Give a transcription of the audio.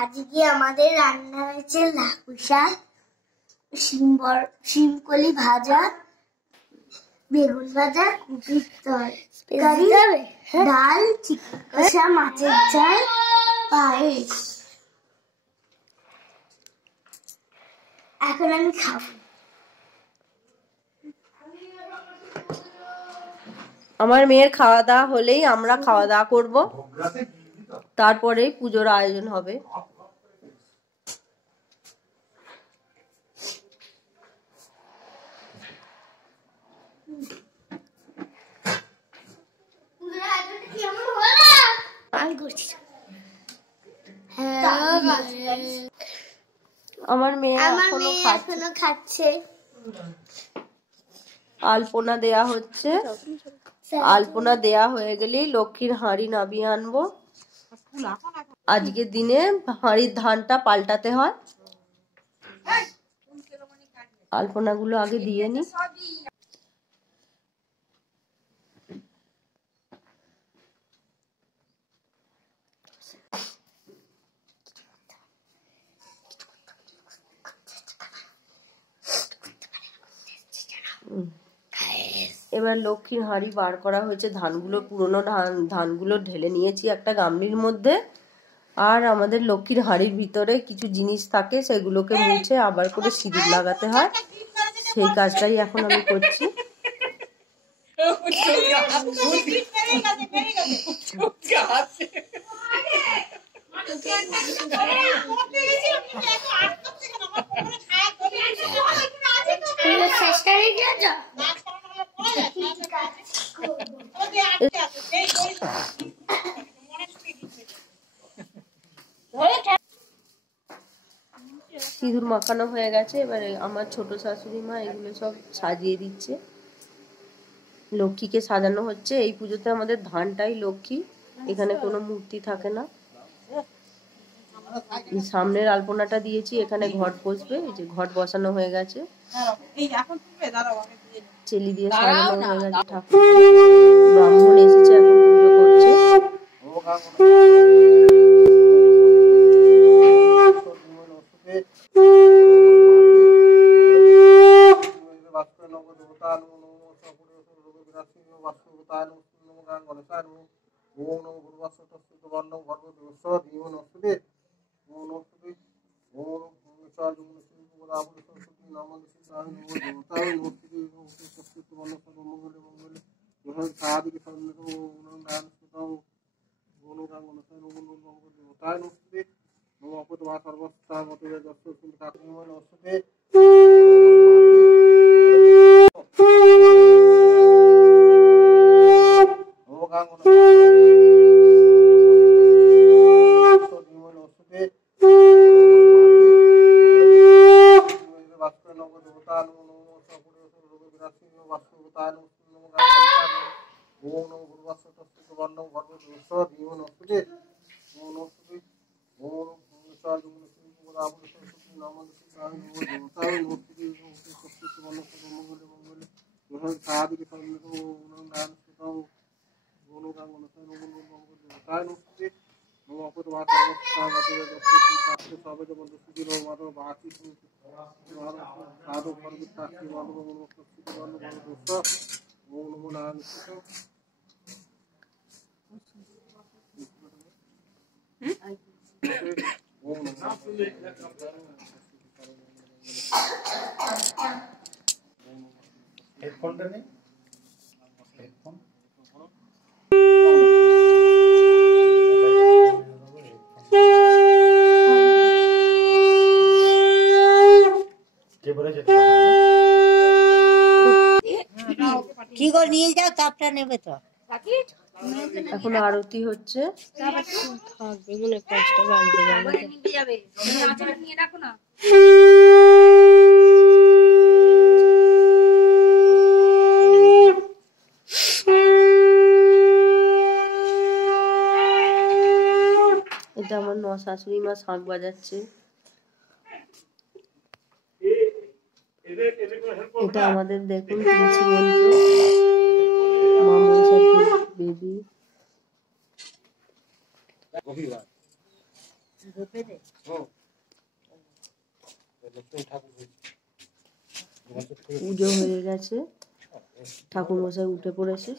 আজকে আমাদের রান্না হয়েছে লাউ শাক, শিমকলি ভাজা, বেগুন ভাজা, কুপির তরকারি, ডাল, চিকেন কষা, মাছের ঝাল, পায়েস। এখন আমি খাবো। আমার মেয়ের খাওয়া দাওয়া হলেই আমরা খাওয়া দাওয়া করবো, তারপরেই পুজোর আয়োজন হবে। আমার মেয়ে এখনো খাচ্ছে। আলপনা দেয়া হচ্ছে, আলপনা দেয়া হয়ে গেলেই লক্ষ্মীর হাঁড়ি নামিয়ে আনবো। আজকের দিনে হাঁড়ির ধানটা পাল্টাতে হয়। আলপনা গুলো আগে দিয়ে নি। এবার লক্ষ্মীর হাঁড়ি বার করা হয়েছে, ধানগুলো পুরোনো ধানগুলো ঢেলে নিয়েছি একটা গামলির মধ্যে। আর আমাদের লক্ষ্মীর হাঁড়ির ভিতরে কিছু জিনিস থাকে, সেগুলোকে মুছে আবার করে সিঁদুর লাগাতে হয়। সেই কাজটাই এখন আমি করছি। সিঁদুর মাখানো হয়ে গেছে। এবারে আমার ছোট শাশুড়ি মা এগুলো সব সাজিয়ে দিচ্ছে। লক্ষ্মীকে সাজানো হচ্ছে। এই পুজোতে আমাদের ধানটাই লক্ষ্মী, এখানে কোনো মূর্তি থাকে না। সামনের আলপনাটা দিয়েছি, এখানে ঘট বসবে। এই যে ঘট বসানো হয়ে গেছে, চেলি দিয়ে সাজানো হয়ে গেছে। ঠাকুর ব্রাহ্মণ এসেছে, এখন পুজো করছে। হেডফোনটা নেই, হেডফোন কি করে নিয়ে যাও, তাপটা নেবে তো। এখন আরতি হচ্ছে। এটা আমার শাশুড়ি মা শাঁখ বাজাচ্ছে। এটা আমাদের দেখুন তুলসী মঞ্চ, মা মনসার বেদি। পুজো হয়ে গেছে, ঠাকুর মশাই উঠে পড়েছে।